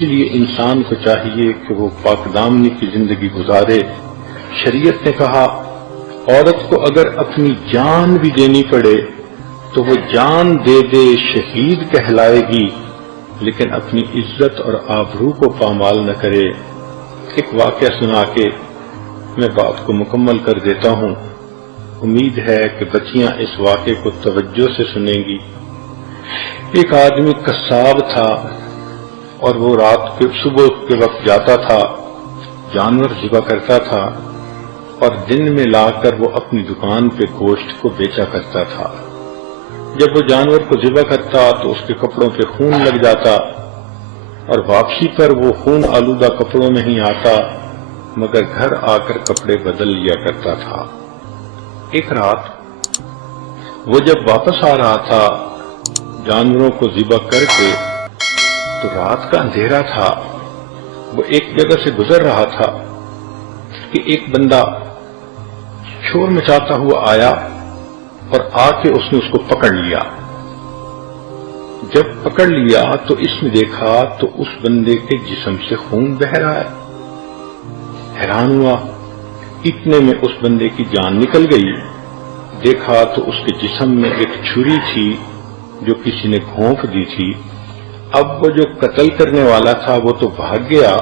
اس لیے انسان کو چاہیے کہ وہ پاک دامنی کی زندگی گزارے۔ شریعت نے کہا عورت کو اگر اپنی جان بھی دینی پڑے تو وہ جان دے دے، شہید کہلائے گی، لیکن اپنی عزت اور آبرو کو پامال نہ کرے۔ ایک واقعہ سنا کے میں بات کو مکمل کر دیتا ہوں، امید ہے کہ بچیاں اس واقعے کو توجہ سے سنیں گی۔ ایک آدمی قصاب تھا اور وہ رات کے صبح کے وقت جاتا تھا، جانور ذبح کرتا تھا اور دن میں لا کر وہ اپنی دکان پہ گوشت کو بیچا کرتا تھا۔ جب وہ جانور کو ذبح کرتا تو اس کے کپڑوں پہ خون لگ جاتا اور واپسی پر وہ خون آلودہ کپڑوں میں ہی آتا، مگر گھر آ کر کپڑے بدل لیا کرتا تھا۔ ایک رات وہ جب واپس آ رہا تھا جانوروں کو ذبح کر کے، تو رات کا اندھیرا تھا، وہ ایک جگہ سے گزر رہا تھا کہ ایک بندہ شور مچاتا ہوا آیا اور آ کے اس نے اس کو پکڑ لیا۔ جب پکڑ لیا تو اس نے دیکھا تو اس بندے کے جسم سے خون بہہ رہا ہے۔ حیران ہوا، اتنے میں اس بندے کی جان نکل گئی۔ دیکھا تو اس کے جسم میں ایک چھری تھی جو کسی نے گھونپ دی تھی۔ اب وہ جو قتل کرنے والا تھا وہ تو بھاگ گیا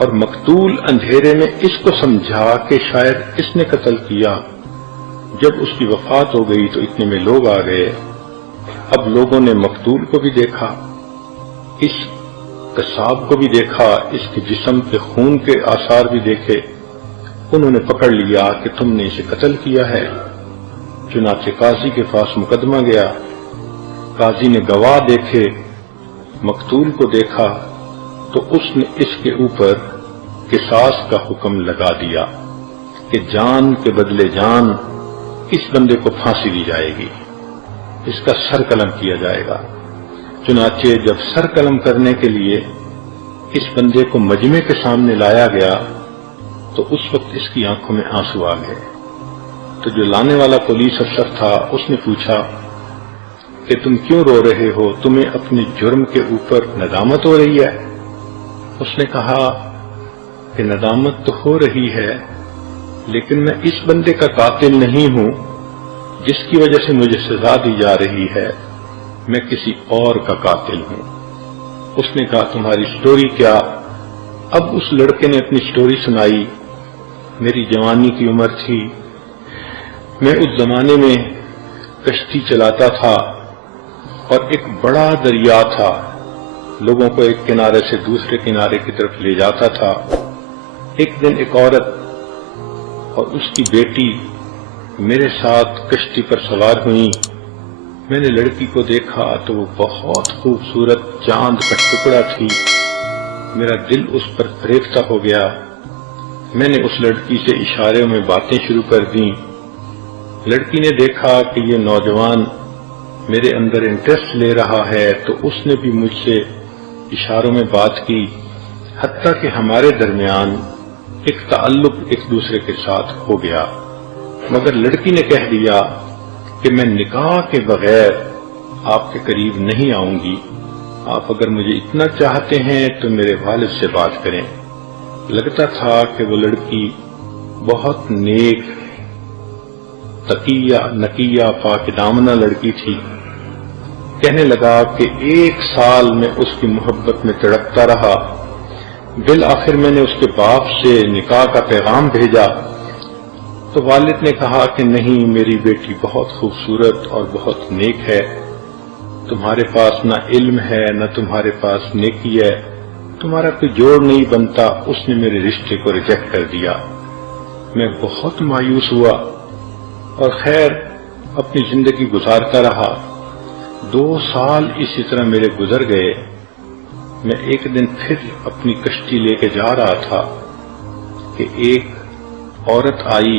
اور مقتول اندھیرے میں اس کو سمجھا کہ شاید اس نے قتل کیا۔ جب اس کی وفات ہو گئی تو اتنے میں لوگ آ گئے۔ اب لوگوں نے مقتول کو بھی دیکھا، اس قصاب کو بھی دیکھا، اس کے جسم پہ خون کے آثار بھی دیکھے۔ انہوں نے پکڑ لیا کہ تم نے اسے قتل کیا ہے۔ چنانچہ قاضی کے پاس مقدمہ گیا، قاضی نے گواہ دیکھے، مقتول کو دیکھا تو اس نے اس کے اوپر قصاص کا حکم لگا دیا کہ جان کے بدلے جان، اس بندے کو پھانسی دی جائے گی، اس کا سر قلم کیا جائے گا۔ چنانچہ جب سر قلم کرنے کے لیے اس بندے کو مجمع کے سامنے لایا گیا تو اس وقت اس کی آنکھوں میں آنسو آ گئے۔ تو جو لانے والا پولیس افسر تھا اس نے پوچھا کہ تم کیوں رو رہے ہو، تمہیں اپنے جرم کے اوپر ندامت ہو رہی ہے؟ اس نے کہا کہ ندامت تو ہو رہی ہے، لیکن میں اس بندے کا قاتل نہیں ہوں جس کی وجہ سے مجھے سزا دی جا رہی ہے، میں کسی اور کا قاتل ہوں۔ اس نے کہا تمہاری سٹوری کیا؟ اب اس لڑکے نے اپنی سٹوری سنائی۔ میری جوانی کی عمر تھی، میں اس زمانے میں کشتی چلاتا تھا اور ایک بڑا دریا تھا، لوگوں کو ایک کنارے سے دوسرے کنارے کی طرف لے جاتا تھا۔ ایک دن ایک عورت اور اس کی بیٹی میرے ساتھ کشتی پر سوار ہوئیں۔ میں نے لڑکی کو دیکھا تو وہ بہت خوبصورت چاند کا ٹکڑا تھی، میرا دل اس پر فریفتہ ہو گیا۔ میں نے اس لڑکی سے اشاروں میں باتیں شروع کر دیں۔ لڑکی نے دیکھا کہ یہ نوجوان میرے اندر انٹرسٹ لے رہا ہے تو اس نے بھی مجھ سے اشاروں میں بات کی، حتیٰ کہ ہمارے درمیان ایک تعلق ایک دوسرے کے ساتھ ہو گیا۔ مگر لڑکی نے کہہ دیا کہ میں نکاح کے بغیر آپ کے قریب نہیں آؤں گی، آپ اگر مجھے اتنا چاہتے ہیں تو میرے والد سے بات کریں۔ لگتا تھا کہ وہ لڑکی بہت نیک، تقیہ نقیہ پاک دامنہ لڑکی تھی۔ کہنے لگا کہ 1 سال میں اس کی محبت میں تڑپتا رہا، بالآخر میں نے اس کے باپ سے نکاح کا پیغام بھیجا تو والد نے کہا کہ نہیں، میری بیٹی بہت خوبصورت اور بہت نیک ہے، تمہارے پاس نہ علم ہے نہ تمہارے پاس نیکی ہے، تمہارا کوئی جوڑ نہیں بنتا۔ اس نے میرے رشتے کو ریجیکٹ کر دیا۔ میں بہت مایوس ہوا اور خیر اپنی زندگی گزارتا رہا۔ 2 سال اسی طرح میرے گزر گئے۔ میں ایک دن پھر اپنی کشتی لے کے جا رہا تھا کہ ایک عورت آئی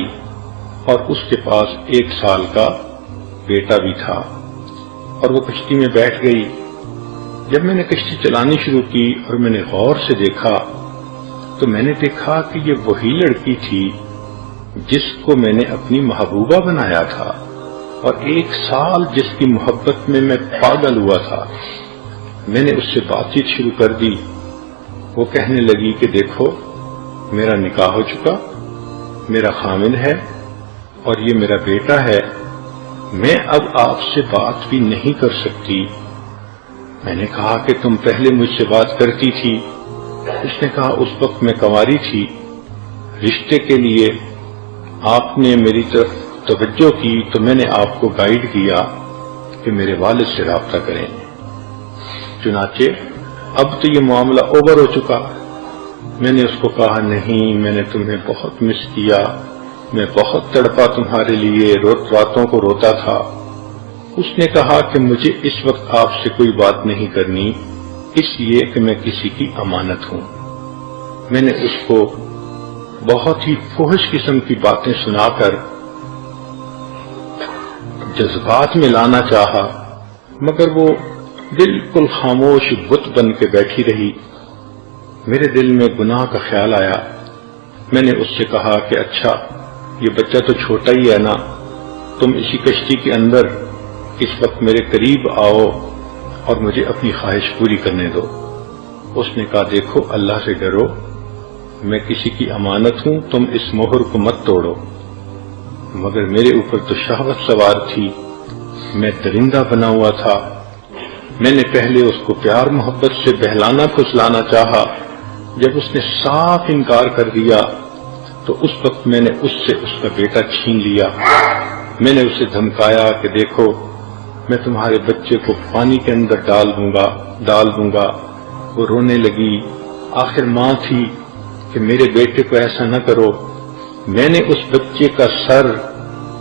اور اس کے پاس 1 سال کا بیٹا بھی تھا اور وہ کشتی میں بیٹھ گئی۔ جب میں نے کشتی چلانی شروع کی اور میں نے غور سے دیکھا تو میں نے دیکھا کہ یہ وہی لڑکی تھی جس کو میں نے اپنی محبوبہ بنایا تھا اور 1 سال جس کی محبت میں پاگل ہوا تھا۔ میں نے اس سے بات چیت شروع کر دی وہ کہنے لگی کہ دیکھو میرا نکاح ہو چکا، میرا خامن ہے اور یہ میرا بیٹا ہے، میں اب آپ سے بات بھی نہیں کر سکتی۔ میں نے کہا کہ تم پہلے مجھ سے بات کرتی تھی۔ اس نے کہا اس وقت میں کنواری تھی، رشتے کے لیے آپ نے میری طرف توجہ کی تو میں نے آپ کو گائیڈ کیا کہ میرے والد سے رابطہ کریں، چنانچہ اب تو یہ معاملہ اوور ہو چکا۔ میں نے اس کو کہا نہیں، میں نے تمہیں بہت مس کیا، میں بہت تڑپا تمہارے لیے، راتوں کو روتا تھا۔ اس نے کہا کہ مجھے اس وقت آپ سے کوئی بات نہیں کرنی، اس لیے کہ میں کسی کی امانت ہوں۔ میں نے اس کو بہت ہی فحش قسم کی باتیں سنا کر جذبات میں لانا چاہا، مگر وہ بالکل خاموش بت بن کے بیٹھی رہی۔ میرے دل میں گناہ کا خیال آیا۔ میں نے اس سے کہا کہ اچھا یہ بچہ تو چھوٹا ہی ہے نا، تم اسی کشتی کے اندر اس وقت میرے قریب آؤ اور مجھے اپنی خواہش پوری کرنے دو۔ اس نے کہا دیکھو اللہ سے ڈرو، میں کسی کی امانت ہوں، تم اس مہر کو مت توڑو۔ مگر میرے اوپر تو شہوت سوار تھی، میں درندہ بنا ہوا تھا۔ میں نے پہلے اس کو پیار محبت سے بہلانا پھسلانا چاہا، جب اس نے صاف انکار کر دیا تو اس وقت میں نے اس سے اس کا بیٹا چھین لیا۔ میں نے اسے دھمکایا کہ دیکھو میں تمہارے بچے کو پانی کے اندر ڈال دوں گا۔ وہ رونے لگی، آخر ماں تھی کہ میرے بیٹے کو ایسا نہ کرو۔ میں نے اس بچے کا سر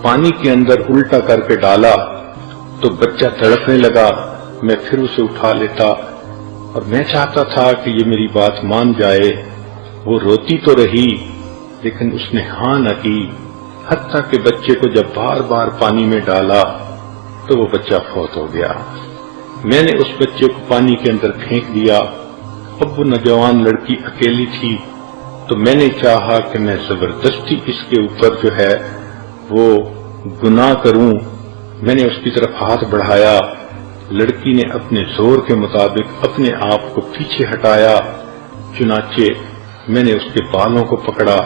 پانی کے اندر الٹا کر کے ڈالا تو بچہ تڑپنے لگا، میں پھر اسے اٹھا لیتا اور میں چاہتا تھا کہ یہ میری بات مان جائے۔ وہ روتی تو رہی لیکن اس نے ہاں نہ کی، حتیٰ کہ بچے کو جب بار بار پانی میں ڈالا تو وہ بچہ فوت ہو گیا۔ میں نے اس بچے کو پانی کے اندر پھینک دیا۔ اب وہ نوجوان لڑکی اکیلی تھی تو میں نے چاہا کہ میں زبردستی اس کے اوپر جو ہے وہ گناہ کروں۔ میں نے اس کی طرف ہاتھ بڑھایا، لڑکی نے اپنے زور کے مطابق اپنے آپ کو پیچھے ہٹایا، چنانچہ میں نے اس کے بالوں کو پکڑا،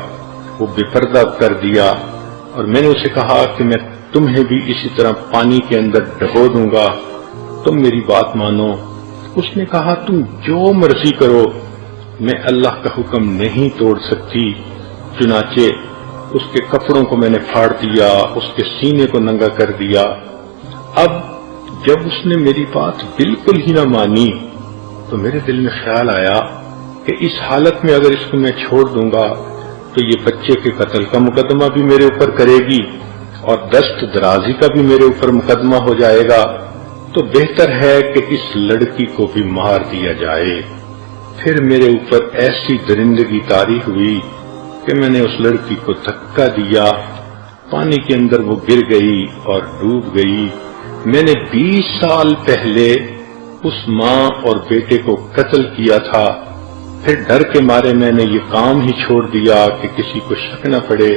وہ بے پردہ کر دیا اور میں نے اسے کہا کہ میں تمہیں بھی اسی طرح پانی کے اندر ڈبو دوں گا، تم میری بات مانو۔ اس نے کہا تم جو مرضی کرو، میں اللہ کا حکم نہیں توڑ سکتی۔ چنانچہ اس کے کپڑوں کو میں نے پھاڑ دیا، اس کے سینے کو ننگا کر دیا۔ اب جب اس نے میری بات بالکل ہی نہ مانی تو میرے دل میں خیال آیا کہ اس حالت میں اگر اس کو میں چھوڑ دوں گا تو یہ بچے کے قتل کا مقدمہ بھی میرے اوپر کرے گی اور دست درازی کا بھی میرے اوپر مقدمہ ہو جائے گا، تو بہتر ہے کہ اس لڑکی کو بھی مار دیا جائے۔ پھر میرے اوپر ایسی درندگی طاری ہوئی کہ میں نے اس لڑکی کو دھکا دیا، پانی کے اندر وہ گر گئی اور ڈوب گئی۔ میں نے 20 سال پہلے اس ماں اور بیٹے کو قتل کیا تھا، پھر ڈر کے مارے میں نے یہ کام ہی چھوڑ دیا کہ کسی کو شک نہ پڑے،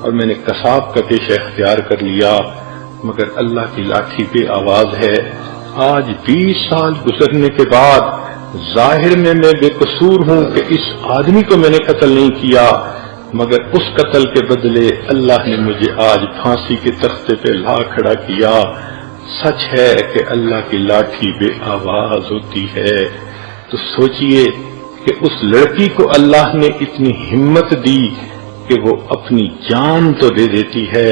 اور میں نے قصاب کا پیشہ اختیار کر لیا، مگر اللہ کی لاٹھی بے آواز ہے۔ آج 20 سال گزرنے کے بعد ظاہر میں بے قصور ہوں کہ اس آدمی کو میں نے قتل نہیں کیا، مگر اس قتل کے بدلے اللہ نے مجھے آج پھانسی کے تختے پہ لا کھڑا کیا۔ سچ ہے کہ اللہ کی لاٹھی بے آواز ہوتی ہے۔ تو سوچئے کہ اس لڑکی کو اللہ نے اتنی ہمت دی کہ وہ اپنی جان تو دے دیتی ہے،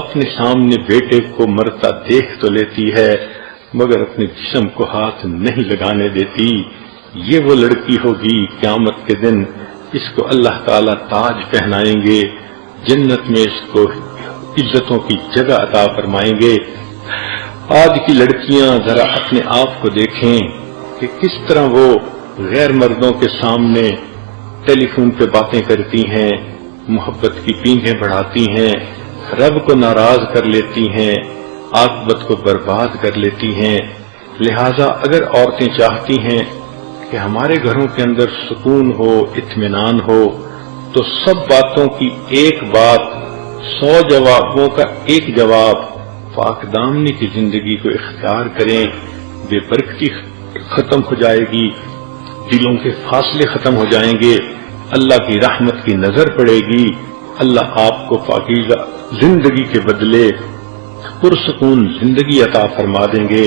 اپنے سامنے بیٹے کو مرتا دیکھ تو لیتی ہے، مگر اپنے جسم کو ہاتھ نہیں لگانے دیتی۔ یہ وہ لڑکی ہوگی قیامت کے دن، اس کو اللہ تعالیٰ تاج پہنائیں گے، جنت میں اس کو عزتوں کی جگہ عطا فرمائیں گے۔ آج کی لڑکیاں ذرا اپنے آپ کو دیکھیں کہ کس طرح وہ غیر مردوں کے سامنے ٹیلی فون پہ باتیں کرتی ہیں، محبت کی پینگیں بڑھاتی ہیں، رب کو ناراض کر لیتی ہیں، عاقبت کو برباد کر لیتی ہیں۔ لہذا اگر عورتیں چاہتی ہیں کہ ہمارے گھروں کے اندر سکون ہو، اطمینان ہو، تو سب باتوں کی ایک بات، 100 جوابوں کا ایک جواب، پاک دامنی کی زندگی کو اختیار کریں، بے برکتی ختم ہو جائے گی، دلوں کے فاصلے ختم ہو جائیں گے، اللہ کی رحمت کی نظر پڑے گی، اللہ آپ کو پاکیزہ زندگی کے بدلے پرسکون زندگی عطا فرما دیں گے۔